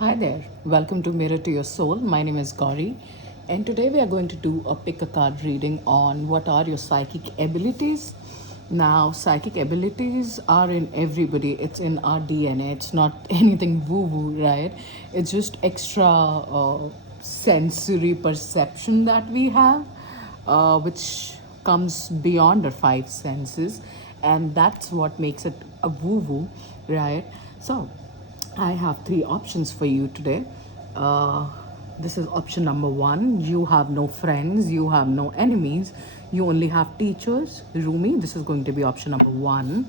Hi there, welcome to Mirror to Your Soul. My name is Gauri, and today we are going to do a pick a card reading on what are your psychic abilities. Now, psychic abilities are in everybody, it's in our DNA, it's not anything woo woo, right? It's just extra sensory perception that we have, which comes beyond our five senses, and that's what makes it a woo woo, right? So, I have three options for you today. Uh, this is option number one. You have no friends, you have no enemies, you only have teachers. Rumi, this is going to be option number one.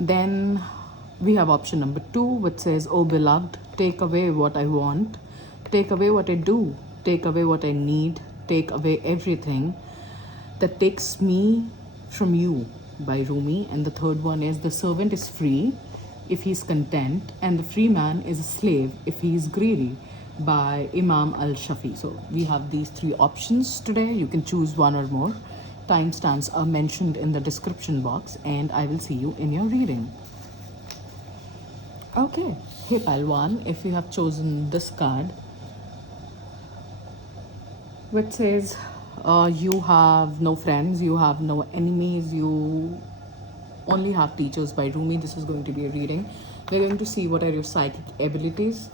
Then we have option number two, which says, oh beloved, take away what I want, take away what I do, take away what I need, take away everything that takes me from you, by Rumi. And the third one is, the servant is free if he's content, and the free man is a slave if he is greedy, by Imam Al Shafi. So we have these three options today. You can choose one or more. Timestamps are mentioned in the description box, and I will see you in your reading. Okay, hey pile one, if you have chosen this card, which says you have no friends, you have no enemies, you only have teachers, by Rumi. This is going to be a reading. We're going to see what are your psychic abilities.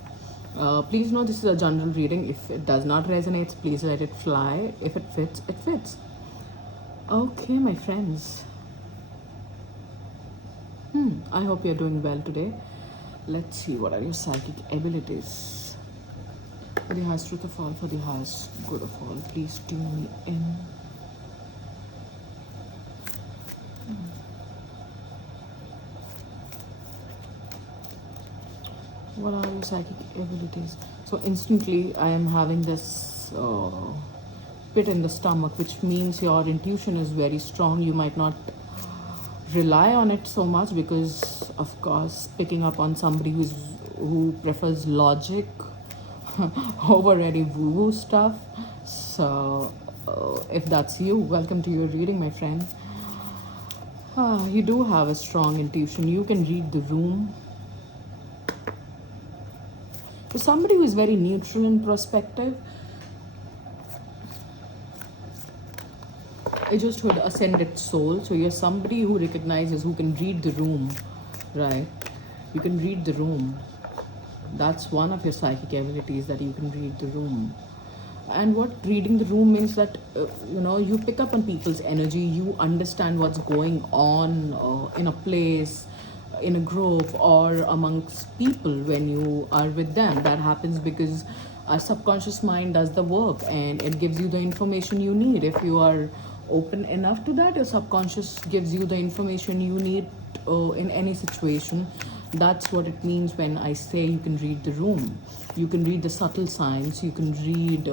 Please know this is a general reading. If it does not resonate, please let it fly. If it fits, it fits. Okay, my friends. I hope you're doing well today. Let's see what are your psychic abilities. For the highest truth of all, for the highest good of all, please tune me in. What are your psychic abilities? So instantly I am having this pit in the stomach, which means your intuition is very strong. You might not rely on it so much because, of course, picking up on somebody who prefers logic over any woo-woo stuff. So if that's you, welcome to your reading, my friend. You do have a strong intuition. You can read the room. For somebody who is very neutral in perspective, I just heard ascended soul. So you're somebody who recognizes, who can read the room, right? You can read the room. That's one of your psychic abilities, that you can read the room. And what reading the room means, that you pick up on people's energy, you understand what's going on in a place, in a group, or amongst people when you are with them. That happens because our subconscious mind does the work, and it gives you the information you need. If you are open enough to that, your subconscious gives you the information you need in any situation. That's what it means when I say you can read the room. You can read the subtle signs, you can read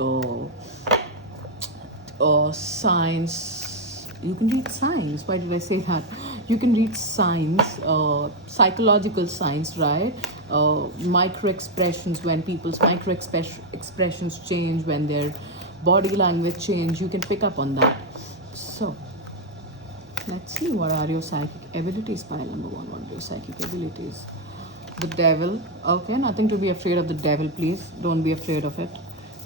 signs, you can read signs. Why did I say that? You can read signs, psychological signs, right? Micro expressions, when people's micro expressions change, when their body language change, you can pick up on that. So let's see, what are your psychic abilities? Pile number one, what are your psychic abilities? The devil. Okay, nothing to be afraid of the devil, please. Don't be afraid of it.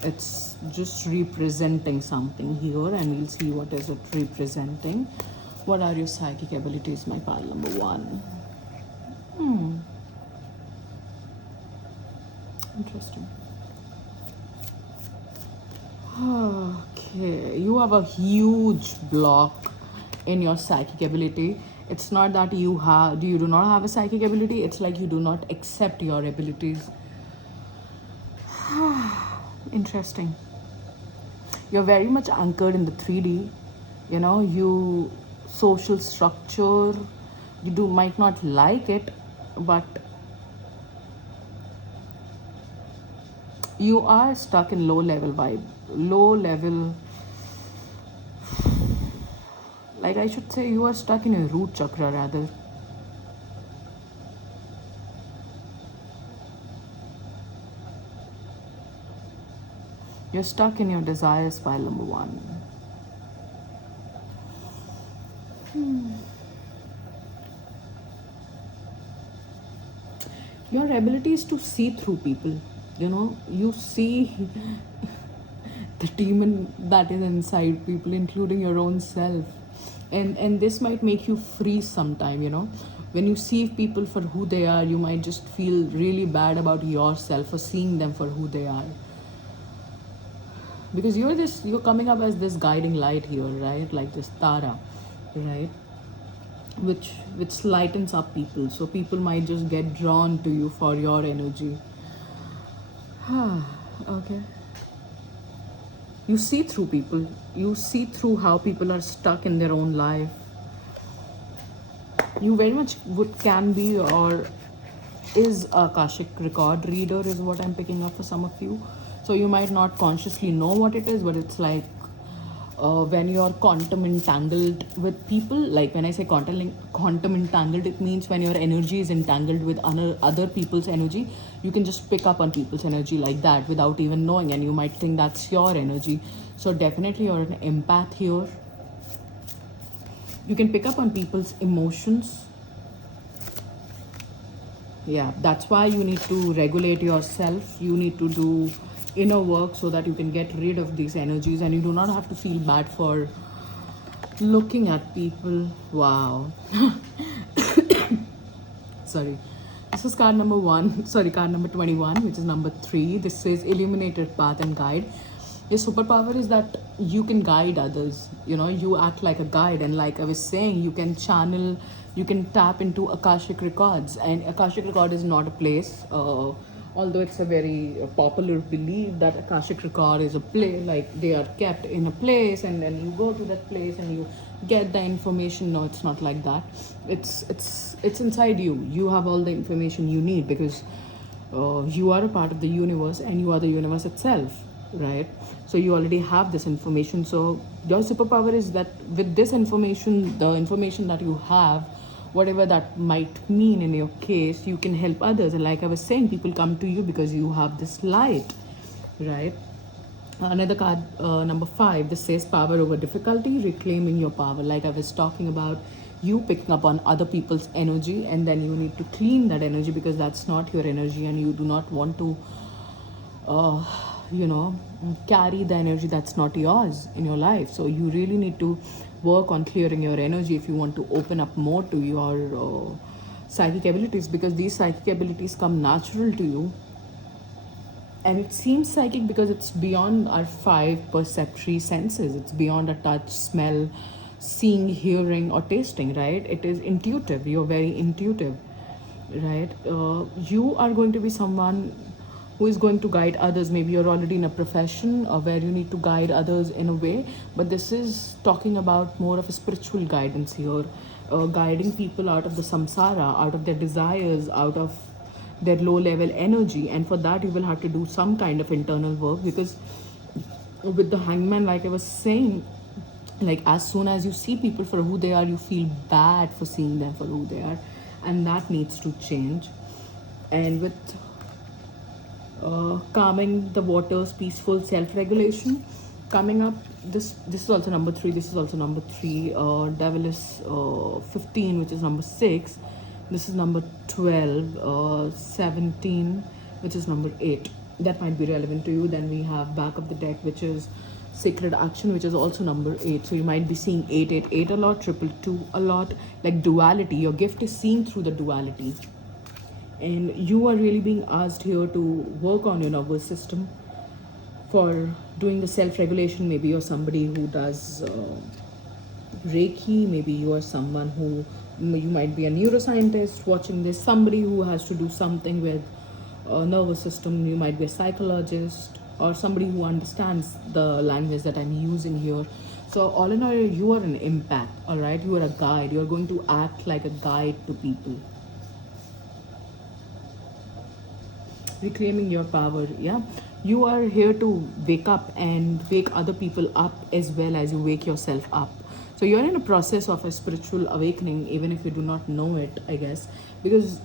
It's just representing something here, and we'll see what is it representing. What are your psychic abilities, my pile number one? Interesting. Okay, you have a huge block in your psychic ability. It's not that you do not have a psychic ability, it's like you do not accept your abilities. Interesting. You're very much anchored in the 3D. You social structure, you do might not like it, but you are stuck in low level vibe, low level, like I should say, you are stuck in a root chakra rather. You're stuck in your desires, pile number one. Your ability is to see through people. You see the demon that is inside people, including your own self. And this might make you freeze sometime. When you see people for who they are, you might just feel really bad about yourself for seeing them for who they are, because you're coming up as this guiding light here, right? Like this Tara, right? Which lightens up people, so people might just get drawn to you for your energy. Okay. You see through people. You see through how people are stuck in their own life. You very much would can be or is a Akashic record reader, is what I'm picking up for some of you. So you might not consciously know what it is, but it's like when you're quantum entangled with people. Like when I say quantum entangled, it means when your energy is entangled with other people's energy, you can just pick up on people's energy like that without even knowing, and you might think that's your energy. So definitely you're an empath here. You can pick up on people's emotions. Yeah, that's why you need to regulate yourself. You need to do inner work so that you can get rid of these energies, and you do not have to feel bad for looking at people. Wow. Sorry. This is card number one. Sorry, card number 21, which is number 3. This says illuminated path and guide. Your superpower is that you can guide others. You act like a guide, and like I was saying, you can tap into Akashic records. And Akashic record is not a place. Although it's a very popular belief that Akashic record is a place, like they are kept in a place, and then you go to that place and you get the information. No, it's not like that. It's inside you. You have all the information you need, because you are a part of the universe, and you are the universe itself, right? So you already have this information. So your superpower is that with this information, the information that you have, whatever that might mean in your case, you can help others. And like I was saying, people come to you because you have this light, right? Another card, number 5, this says power over difficulty, reclaiming your power. Like I was talking about, you picking up on other people's energy, and then you need to clean that energy, because that's not your energy, and you do not want to uh, you know carry the energy that's not yours in your life. So you really need to work on clearing your energy if you want to open up more to your psychic abilities, because these psychic abilities come natural to you. And it seems psychic because it's beyond our 5 perceptory senses. It's beyond a touch, smell, seeing, hearing, or tasting, right? It is intuitive. You're very intuitive, right? You are going to be someone who is going to guide others. Maybe you're already in a profession where you need to guide others in a way, but this is talking about more of a spiritual guidance here, guiding people out of the samsara, out of their desires, out of their low level energy. And for that, you will have to do some kind of internal work, because with the hangman, like I was saying, like as soon as you see people for who they are, you feel bad for seeing them for who they are, and that needs to change. And with calming the waters, peaceful self-regulation coming up. This is also number 3. This is also number 3. Devil is 15, which is number 6. This is number 12. 17, which is number 8. That might be relevant to you. Then we have back of the deck, which is sacred action, which is also number 8. So you might be seeing 888 a lot, 222 a lot, like duality. Your gift is seeing through the duality, and you are really being asked here to work on your nervous system for doing the self-regulation. Maybe you're somebody who does reiki. Maybe you are someone who, you might be a neuroscientist watching this, somebody who has to do something with nervous system. You might be a psychologist, or somebody who understands the language that I'm using here. So all in all, you are an impact. All right, you are a guide. You're going to act like a guide to people, reclaiming your power. Yeah, you are here to wake up and wake other people up as well as you wake yourself up. So you're in a process of a spiritual awakening, even if you do not know it, I guess, because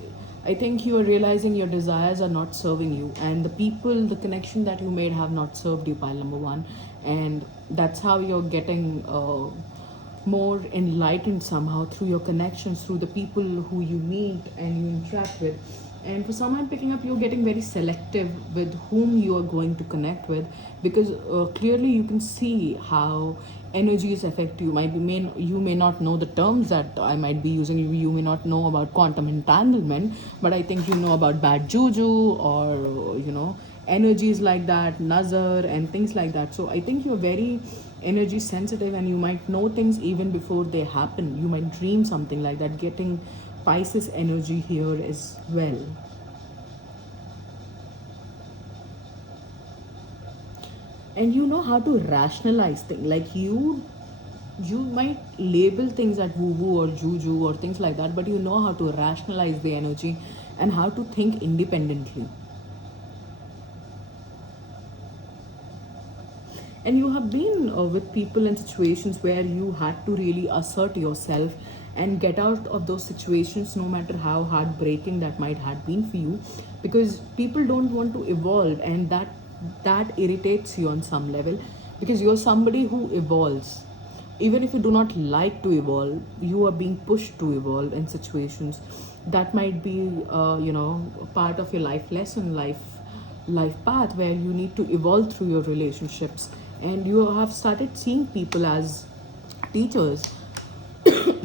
I think you are realizing your desires are not serving you, and the people, the connection that you made have not served you, pile number 1. And that's how you're getting more enlightened somehow, through your connections, through the people who you meet and you interact with. And for some, I'm picking up you're getting very selective with whom you are going to connect with, because clearly you can see how energies affect you. You may not know the terms that I might be using. You may not know about quantum entanglement, but I think you know about bad juju, or energies like that, nazar and things like that. So I think you're very energy sensitive, and you might know things even before they happen. You might dream something like that, getting Pisces energy here as well. And you know how to rationalize things. Like you might label things at woo woo or juju or things like that, but you know how to rationalize the energy and how to think independently. And you have been with people in situations where you had to really assert yourself and get out of those situations, no matter how heartbreaking that might have been for you, because people don't want to evolve, and that irritates you on some level, because you're somebody who evolves. Even if you do not like to evolve, you are being pushed to evolve in situations that might be a part of your life lesson, life path, where you need to evolve through your relationships. And you have started seeing people as teachers,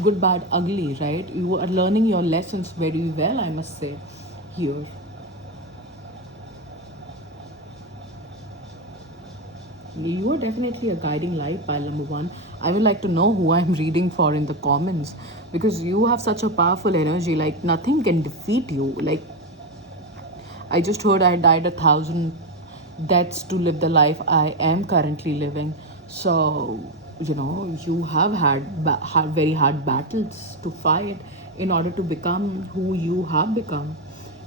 good, bad, ugly, right? You are learning your lessons very well, I must say, here. You are definitely a guiding light, pile number one. I would like to know who I'm reading for in the comments, because you have such a powerful energy. Like, nothing can defeat you. Like, I just heard I died 1,000 deaths to live the life I am currently living. So, you have had very hard battles to fight in order to become who you have become.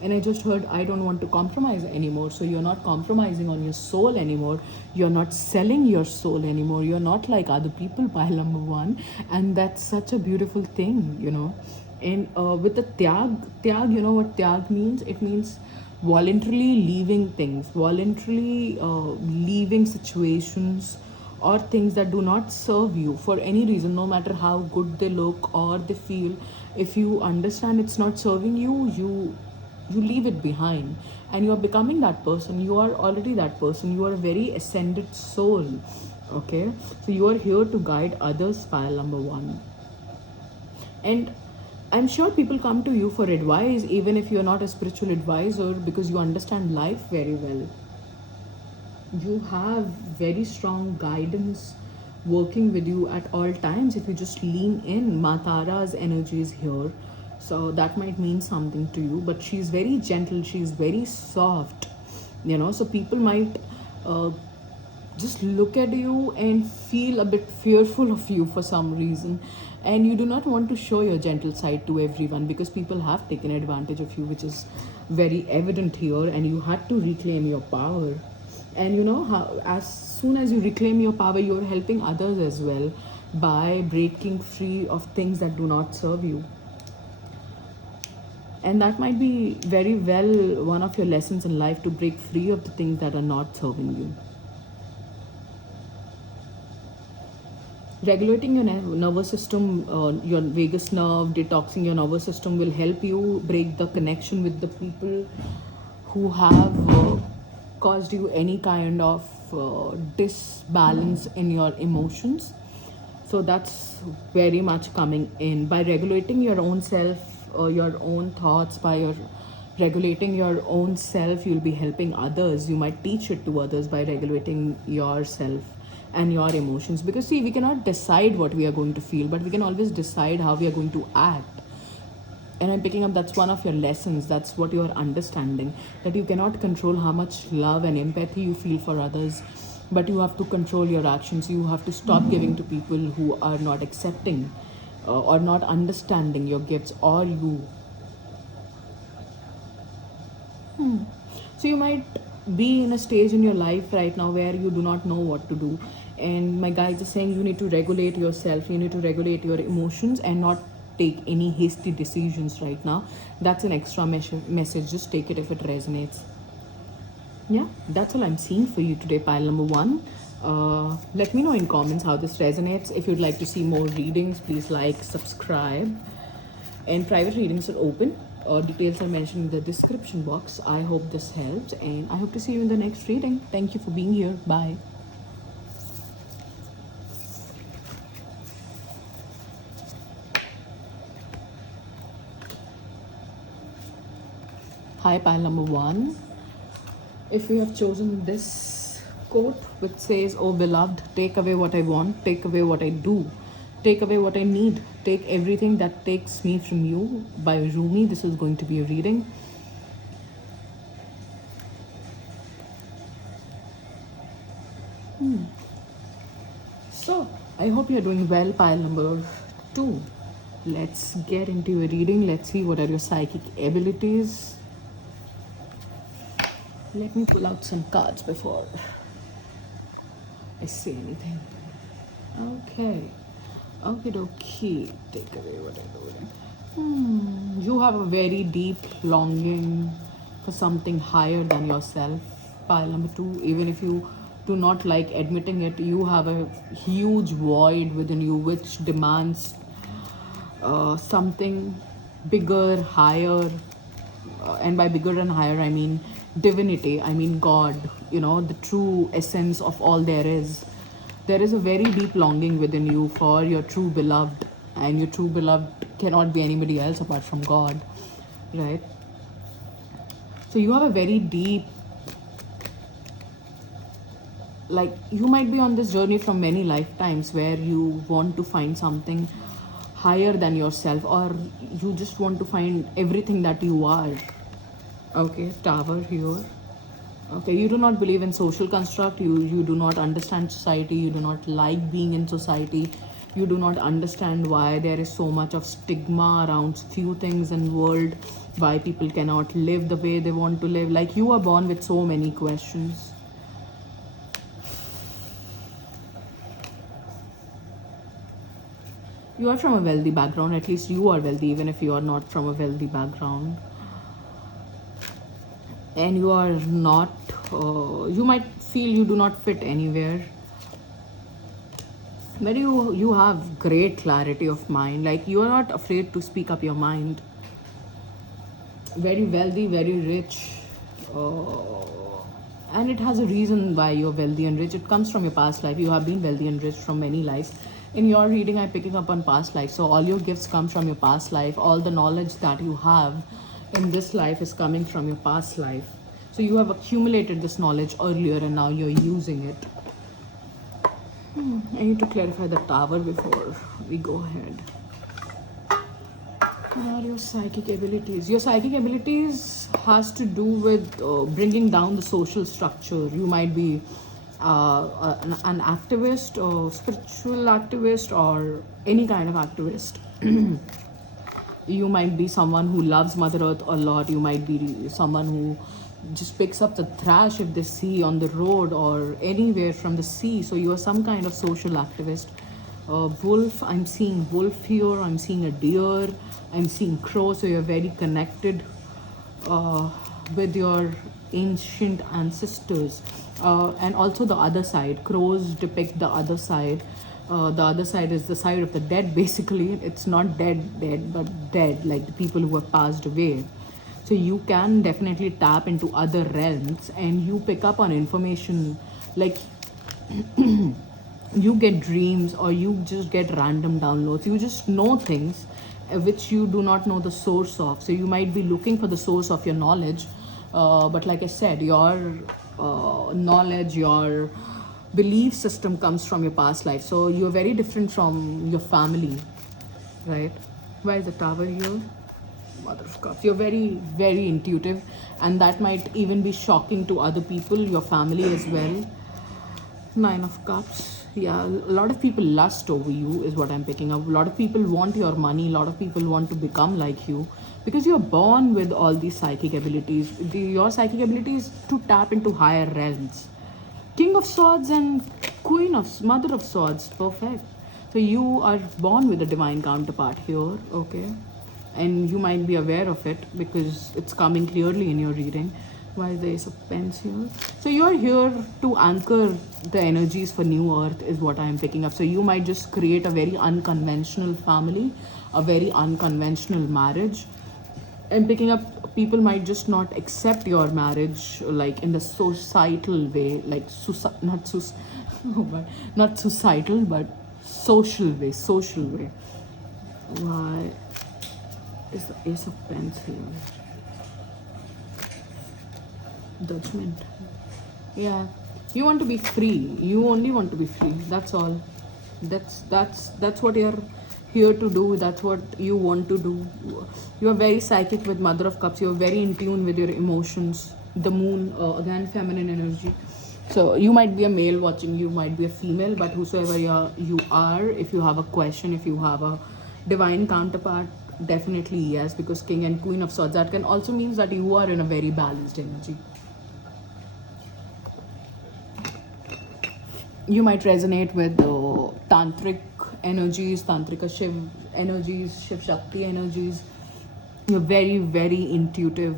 And I just heard I don't want to compromise anymore. So you're not compromising on your soul anymore. You're not selling your soul anymore. You're not like other people, pile number one. And that's such a beautiful thing. And with the tyag, you know what tyag means? It means voluntarily leaving things, voluntarily leaving situations or things that do not serve you for any reason, no matter how good they look or they feel. If you understand it's not serving you, you leave it behind, and you are becoming that person. You are already that person. You are a very ascended soul. Okay, so you are here to guide others, file number one. And I'm sure people come to you for advice, even if you're not a spiritual advisor, because you understand life very well. You have very strong guidance working with you at all times if you just lean in. Matara's energy is here, so that might mean something to you, but she's very gentle, she's very soft, so people might just look at you and feel a bit fearful of you for some reason, and you do not want to show your gentle side to everyone, because people have taken advantage of you, which is very evident here, and you had to reclaim your power. And how, as soon as you reclaim your power, you're helping others as well by breaking free of things that do not serve you. And that might be very well one of your lessons in life, to break free of the things that are not serving you. Regulating your nervous system, your vagus nerve, detoxing your nervous system will help you break the connection with the people who have caused you any kind of disbalance in your emotions. So that's very much coming in. By regulating your own self, your own thoughts, regulating your own self, you'll be helping others. You might teach it to others by regulating yourself and your emotions. Because see, we cannot decide what we are going to feel, but we can always decide how we are going to act. And I'm picking up that's one of your lessons. That's what you're understanding, that you cannot control how much love and empathy you feel for others, but you have to control your actions. You have to stop giving to people who are not accepting or not understanding your gifts or you. So you might be in a stage in your life right now where you do not know what to do, and my guides are saying you need to regulate yourself, you need to regulate your emotions and not take any hasty decisions right now. That's an extra message. Just take it if it resonates. Yeah, that's all I'm seeing for you today, pile number one. Let me know in comments how this resonates. If you'd like to see more readings, please like, subscribe, and private readings are open. Details are mentioned in the description box. I hope this helps, and I hope to see you in the next reading. Thank you for being here. Bye. Hi, pile number one. If you have chosen this quote, which says, "Oh beloved, take away what I want, take away what I do, take away what I need, take everything that takes me from you," by Rumi, this is going to be a reading. So, I hope you're doing well, pile number two. Let's get into your reading. Let's see what are your psychic abilities. Let me pull out some cards before I say anything. Okay. Okay, dokie. Take away what I do. You have a very deep longing for something higher than yourself. Pile number two, even if you do not like admitting it, you have a huge void within you which demands something bigger, higher, and by bigger and higher, I mean divinity, I mean God, the true essence of all there is. There is a very deep longing within you for your true beloved, and your true beloved cannot be anybody else apart from God, right? So you have a very deep, like, you might be on this journey from many lifetimes where you want to find something higher than yourself, or you just want to find everything that you are. Okay, Tower here. Okay, you do not believe in social construct, you do not understand society, you do not like being in society, you do not understand why there is so much of stigma around few things in world, why people cannot live the way they want to live. Like, you are born with so many questions. You are from a wealthy background, at least you are wealthy, even if you are not from a wealthy background. And you are not, you might feel you do not fit anywhere. But you have great clarity of mind. Like, you are not afraid to speak up your mind. Very wealthy, very rich. And it has a reason why you're wealthy and rich. It comes from your past life. You have been wealthy and rich from many lives. In your reading, I'm picking up on past life. So all your gifts come from your past life. All the knowledge that you have in this life is coming from your past life. So you have accumulated this knowledge earlier and now you're using it. I need to clarify the Tower before we go ahead. What are your psychic abilities? Your psychic abilities has to do with bringing down the social structure. You might be an activist or spiritual activist or any kind of activist. You might be someone who loves Mother Earth a lot. You might be someone who just picks up the trash if they see on the road or anywhere from the sea. So you are some kind of social activist. Wolf, I'm seeing wolf here. I'm seeing a deer. I'm seeing crow. So you're very connected with your ancient ancestors. And also the other side. Crows depict the other side. The other side is the side of the dead, basically. It's not dead, but dead, like the people who have passed away. So you can definitely tap into other realms and you pick up on information, like you get dreams or you just get random downloads. You just know things which you do not know the source of. So you might be looking for the source of your knowledge, but like I said, your knowledge, your belief system comes from your past life. So you're very different from your family, right? Why is the Tower here? Mother of Cups. You're very, very intuitive, and that might even be shocking to other people, your family as well. Nine of Cups. Yeah, a lot of people lust over you is what I'm picking up. A lot of people want your money. A lot of people want to become like you because you're born with all these psychic abilities. Your psychic ability is to tap into higher realms. King of Swords and Queen of Mother of Swords. Perfect. So you are born with a divine counterpart here. Okay. And you might be aware of it because it's coming clearly in your reading. Why is the Ace of Pens here? So you're here to anchor the energies for New Earth is what I'm picking up. So you might just create a very unconventional family, a very unconventional marriage. I'm picking up people might just not accept your marriage like in the societal way, like not but not societal, but social way. Social way. Why is the Ace of Pens here? Judgment. Yeah, you want to be free. You only want to be free. That's all. That's what you're here to do. That's what you want to do. You are very psychic with Mother of Cups. You're very in tune with your emotions. The Moon, again, feminine energy. So you might be a male watching. You might be a female, but whosoever you are, if you have a question, if you have a divine counterpart, definitely yes, because King and Queen of Swords, that can also means that you are in a very balanced energy. You might resonate with tantric energies, tantrika Shiv energies, Shiv Shakti energies. You're very, very intuitive.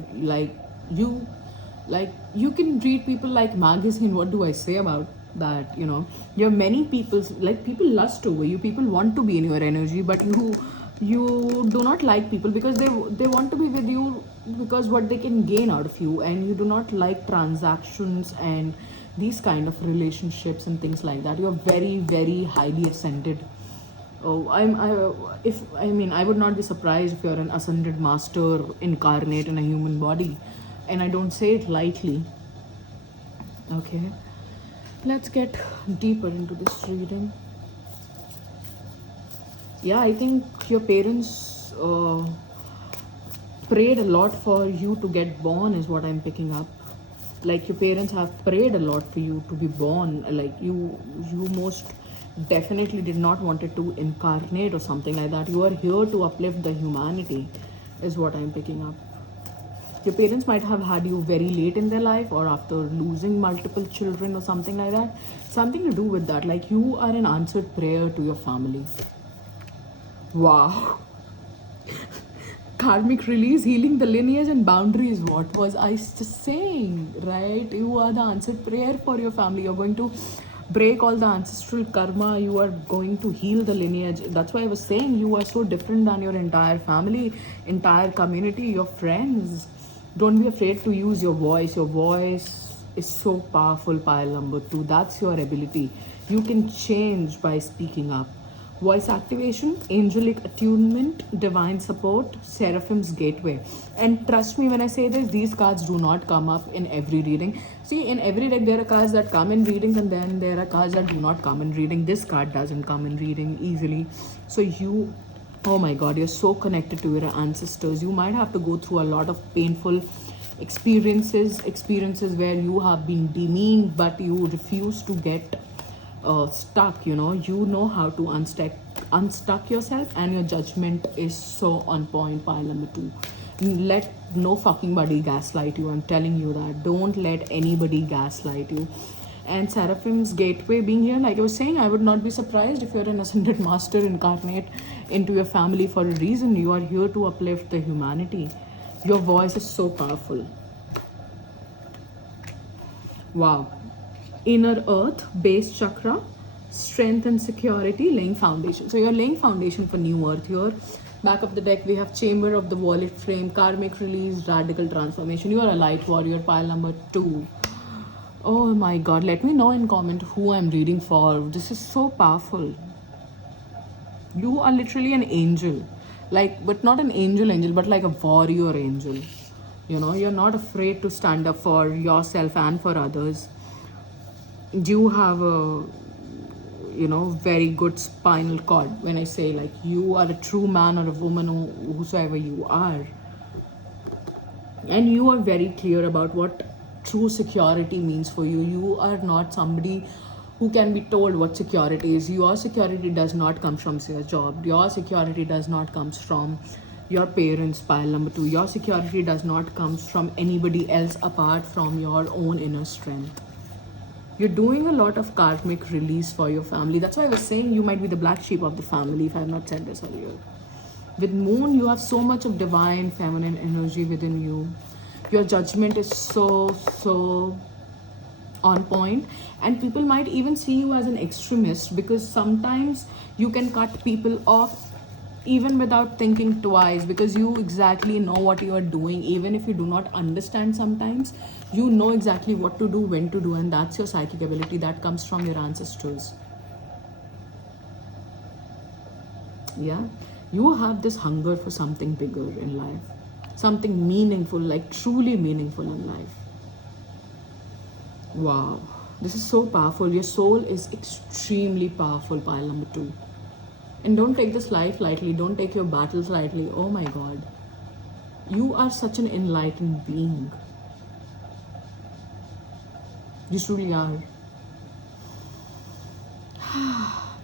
You, like you can read people like magazine. What do I say about that? You're many people's like people lust over you. People want to be in your energy, but you do not like people because they want to be with you because what they can gain out of you, and you do not like transactions and these kind of relationships and things like that. You're very, very highly ascended. Oh, I would not be surprised if you're an ascended master incarnate in a human body, and I don't say it lightly. Okay, let's get deeper into this reading. Yeah, I think your parents prayed a lot for you to get born, is what I'm picking up. Like your parents have prayed a lot for you to be born. Like you most definitely did not want it to incarnate or something like that. You are here to uplift the humanity, is what I'm picking up. Your parents might have had you very late in their life or after losing multiple children or something like that. Something to do with that. Like you are an answered prayer to your family. Wow. Karmic release, healing the lineage and boundaries. What was I just saying, right? You are the answered prayer for your family. You're going to break all the ancestral karma. You are going to heal the lineage. That's why I was saying you are so different than your entire family, entire community, your friends. Don't be afraid to use your voice. Your voice is so powerful, pile number 2. That's your ability. You can change by speaking up. Voice activation, angelic attunement, divine support, seraphim's gateway. And trust me when I say this, these cards do not come up in every reading. See, in every deck there are cards that come in readings, and then there are cards that do not come in reading. This card doesn't come in reading easily. So you, oh my god, you're so connected to your ancestors. You might have to go through a lot of painful experiences where you have been demeaned, but you refuse to get stuck. You know how to unstuck yourself, and your judgment is so on point. Pile number 2, let no fucking body gaslight you. I'm telling you that. Don't let anybody gaslight you. And Seraphim's gateway being here, like I was saying, I would not be surprised if you're an ascended master incarnate into your family for a reason. You are here to uplift the humanity. Your voice is so powerful. Wow. Inner earth, base chakra, strength and security, laying foundation. So you're laying foundation for new earth here. Back of the deck, we have chamber of the wallet frame, karmic release, radical transformation. You are a light warrior, pile number 2. Oh my god, let me know in comment who I'm reading for. This is so powerful. You are literally an angel. Like, but not an angel, but like a warrior angel. You're not afraid to stand up for yourself and for others. You have a very good spinal cord. When I say, like, you are a true man or a woman, whosoever you are, and you are very clear about what true security means for you. You are not somebody who can be told what security is. Your security does not come from your job. Your security does not comes from your parents, pile number 2. Your security does not comes from anybody else apart from your own inner strength. You're doing a lot of karmic release for your family. That's why I was saying you might be the black sheep of the family, if I have not said this earlier. With Moon, you have so much of divine feminine energy within you. Your judgment is so on point, and people might even see you as an extremist, because sometimes you can cut people off even without thinking twice, because you exactly know what you are doing. Even if you do not understand sometimes, you know exactly what to do, when to do, and that's your psychic ability that comes from your ancestors. Yeah, you have this hunger for something bigger in life, something meaningful, like truly meaningful in life. Wow, this is so powerful. Your soul is extremely powerful, pile number two. And don't take this life lightly, don't take your battles lightly. Oh my god, you are such an enlightened being. You truly are.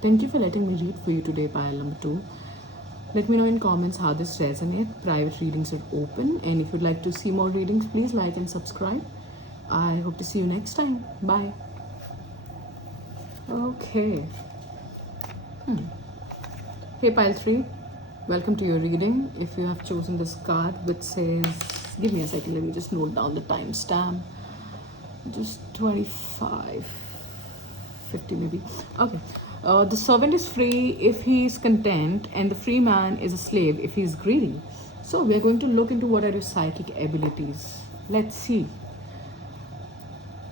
Thank you for letting me read for you today, pile number two. Let me know in comments how this resonates. Private readings are open, and if you'd like to see more readings, please like and subscribe. I hope to see you next time. Bye. Okay. Hey, pile three. Welcome to your reading. If you have chosen this card, which says, give me a second, let me just note down the timestamp. Just 25, 50 maybe. Okay. The servant is free if he is content, and the free man is a slave if he is greedy. So we are going to look into what are your psychic abilities. Let's see.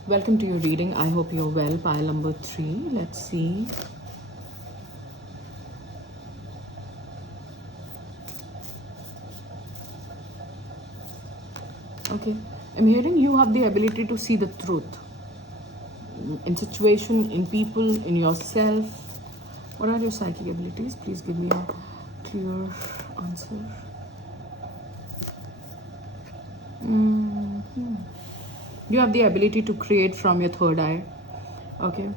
Welcome to your reading. I hope you're well. Pile number three. Let's see. Okay. I'm hearing you have the ability to see the truth in situation, in people, in yourself. What are your psychic abilities? Please give me a clear answer. You have the ability to create from your third eye. Okay.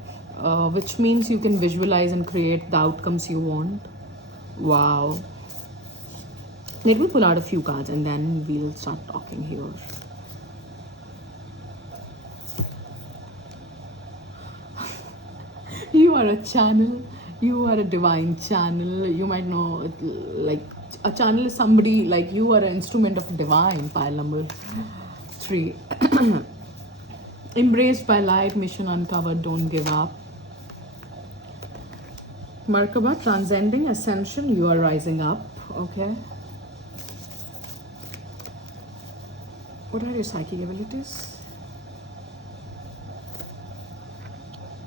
Which means you can visualize and create the outcomes you want. Wow. Let me pull out a few cards and then we'll start talking here. You are a channel. You are a divine channel. You might know it, like a channel is somebody, like you are an instrument of divine. Pile number three. Embraced by light, mission uncovered, don't give up. Merkaba, transcending, ascension, you are rising up. Okay. What are your psychic abilities?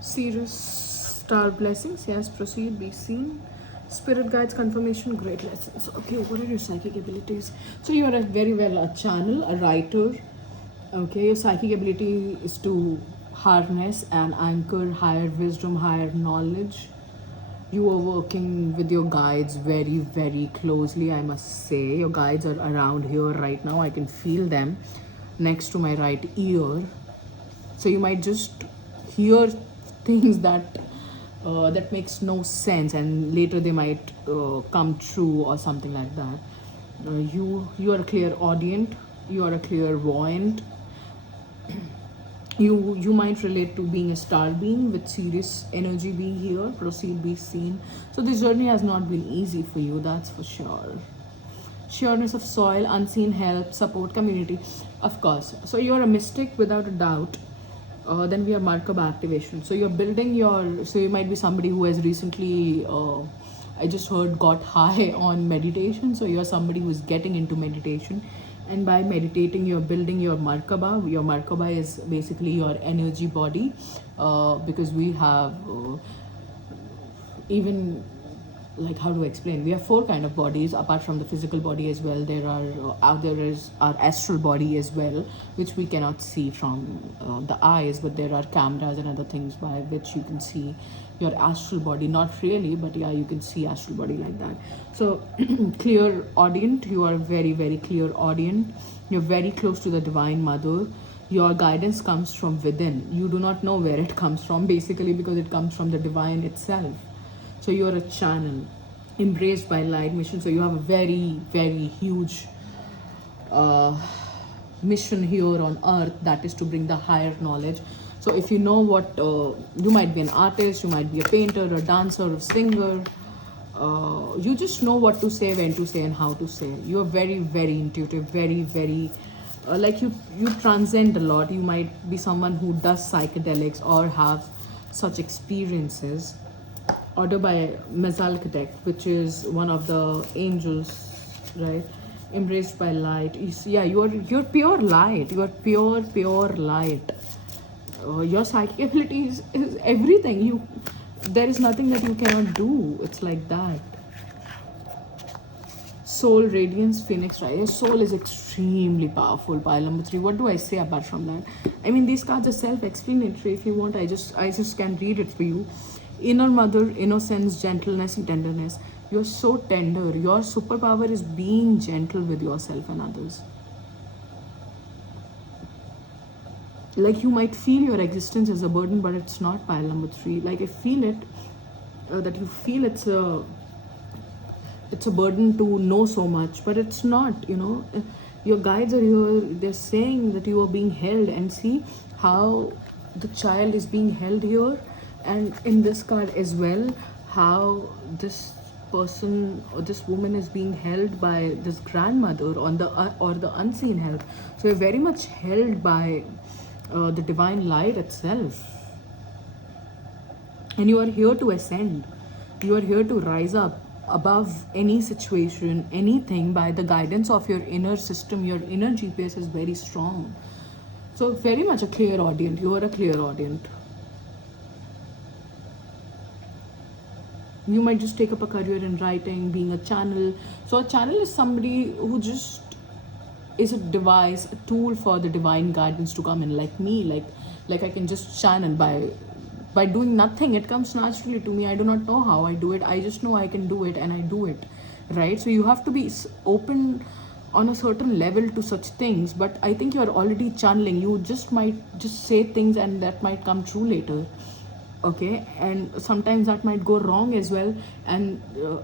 Sirius, star blessings, yes, proceed, be seen. Spirit guides, confirmation, great lessons. Okay, what are your psychic abilities? So you are a very well a channel, a writer. Okay, your psychic ability is to harness and anchor higher wisdom, higher knowledge. You are working with your guides very, very closely, I must say. Your guides are around here right now. I can feel them next to my right ear. So you might just hear things that that makes no sense, and later they might come true or something like that. You are a clairaudient. You are a clairvoyant. You might relate to being a star being with Sirius energy being here. Proceed, be seen. So this journey has not been easy for you, that's for sure. Sureness of soil, unseen help, support, community, of course. So you're a mystic without a doubt. Then we have Merkaba activation. So you're building your, so you might be somebody who has recently, I just heard, got high on meditation. So you're somebody who's getting into meditation, and by meditating you're building your Merkaba. Your Merkaba is basically your energy body, because we have even, like, how to explain, we have four kind of bodies apart from the physical body as well. There is our astral body as well, which we cannot see from the eyes, but there are cameras and other things by which you can see your astral body. Not really, but yeah, you can see astral body like that. So clairaudient, you are very, very clairaudient. You're very close to the divine mother. Your guidance comes from within. You do not know where it comes from, basically, because it comes from the divine itself. So you're a channel, embraced by light mission. So you have a very, very huge mission here on earth, that is to bring the higher knowledge. So if you know what, you might be an artist, you might be a painter, a dancer, a singer. You just know what to say, when to say, and how to say. You are very, very intuitive, very, very like you transcend a lot. You might be someone who does psychedelics or have such experiences. order by Melchizedek, which is one of the angels, right? Embraced by light. Yeah, you're pure light. You are pure light. Your psychic ability is everything. There is nothing that you cannot do. It's like that. Soul, radiance, phoenix, right? Your soul is extremely powerful. Pile number 3. What do I say apart from that? I mean, these cards are self-explanatory. If you want, I just can read it for you. Inner mother, innocence, gentleness, and tenderness. You're so tender. Your superpower is being gentle with yourself and others. Like, you might feel your existence as a burden, but it's not. Pile number 3. Like, I feel it, that you feel it's a burden to know so much, but it's not. Your guides are here. They're saying that you are being held, and see how the child is being held here, and in this card as well, how this person or this woman is being held by this grandmother on the or the unseen help. So you're very much held by the divine light itself, and you are here to ascend. You are here to rise up above any situation, anything, by the guidance of your inner system. Your inner GPS is very strong. So very much a clear audience. You are a clear audience. You might just take up a career in writing, being a channel. So a channel is somebody who just is a device, a tool for the divine guidance to come in. Like me, like I can just channel by doing nothing. It comes naturally to me. I do not know how I do it. I just know I can do it, and I do it, right? So you have to be open on a certain level to such things. But I think you're already channeling. You just might just say things, and that might come true later. Okay, and sometimes that might go wrong as well, and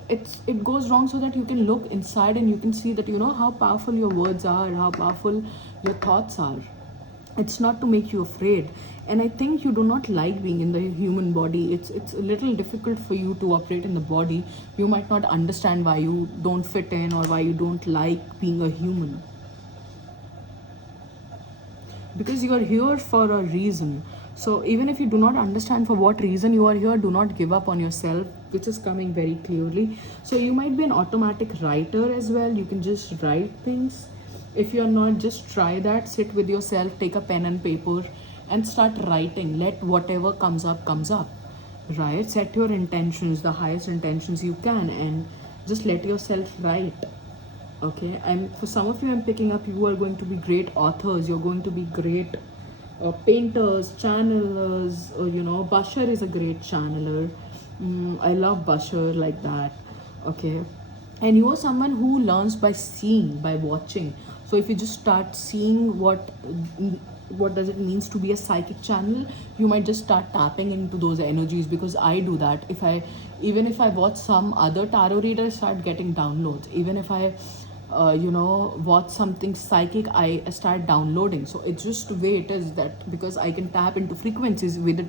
it goes wrong so that you can look inside and you can see that how powerful your words are, how powerful your thoughts are. It's not to make you afraid. And I think you do not like being in the human body. It's a little difficult for you to operate in the body. You might not understand why you don't fit in, or why you don't like being a human, because you are here for a reason. So even if you do not understand for what reason you are here, do not give up on yourself, which is coming very clearly. So you might be an automatic writer as well. You can just write things. If you're not, just try that. Sit with yourself, take a pen and paper, and start writing. Let whatever comes up, right? Set your intentions, the highest intentions you can, and just let yourself write. Okay, and for some of you, I'm picking up, you are going to be great authors. You're going to be great painters, channelers. Bashar is a great channeler. I love Bashar like that. Okay, and you are someone who learns by seeing, by watching. So if you just start seeing what does it means to be a psychic channel, you might just start tapping into those energies, because I do that. Even if I watch some other tarot reader, start getting downloads. Even if I watch something psychic, I start downloading. So it's just the way it is, that because I can tap into frequencies with it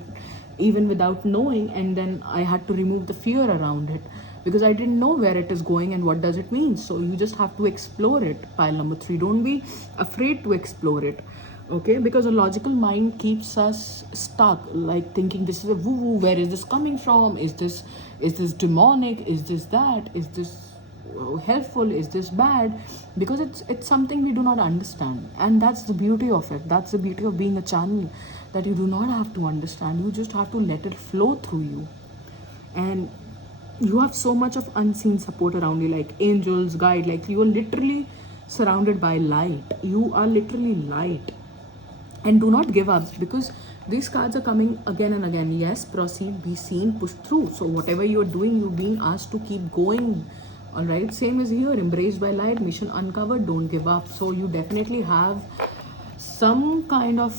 even without knowing, and then I had to remove the fear around it, because I didn't know where it is going and what does it mean. So you just have to explore it. Pile number 3, don't be afraid to explore it. Okay, because a logical mind keeps us stuck, like thinking this is a woo-woo, where is this coming from, is this demonic, is this that, is this helpful, is this bad? Because it's something we do not understand, and that's the beauty of it. That's the beauty of being a channel, that you do not have to understand. You just have to let it flow through you, and you have so much of unseen support around you, like angels, guide. Like, you are literally surrounded by light. You are literally light. And do not give up, because these cards are coming again and again. Yes, proceed, be seen, push through. So whatever you're doing, you're being asked to keep going. All right, same as here, embraced by light, mission uncovered, don't give up. So you definitely have some kind of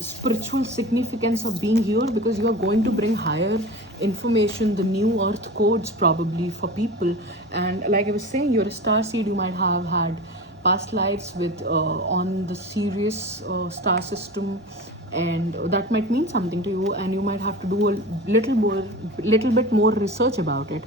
spiritual significance of being here, because you are going to bring higher information, the new earth codes probably for people. And like I was saying, you're a star seed. You might have had past lives with on the Sirius star system, and that might mean something to you, and you might have to do a little bit more research about it.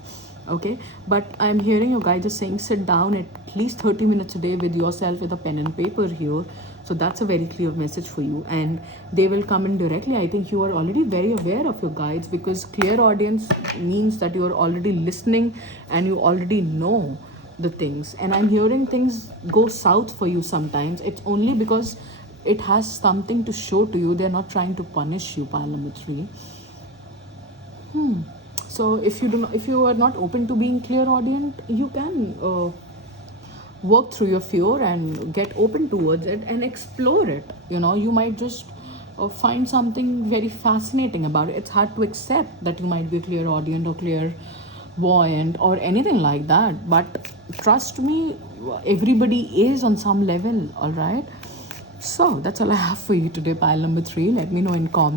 Okay, but I'm hearing your guy just saying sit down at least 30 minutes a day with yourself with a pen and paper here. So that's a very clear message for you, and they will come in directly. I think you are already very aware of your guides, because clear audience means that you are already listening and you already know the things. And I'm hearing things go south for you sometimes. It's only because it has something to show to you. They're not trying to punish you, pile number 3. So if you do not, if you are not open to being clear audience, you can work through your fear and get open towards it and explore it. You might just find something very fascinating about it. It's hard to accept that you might be a clear audience or clairvoyant or anything like that, but trust me, everybody is on some level. All right, so that's all I have for you today, pile number 3. Let me know in comments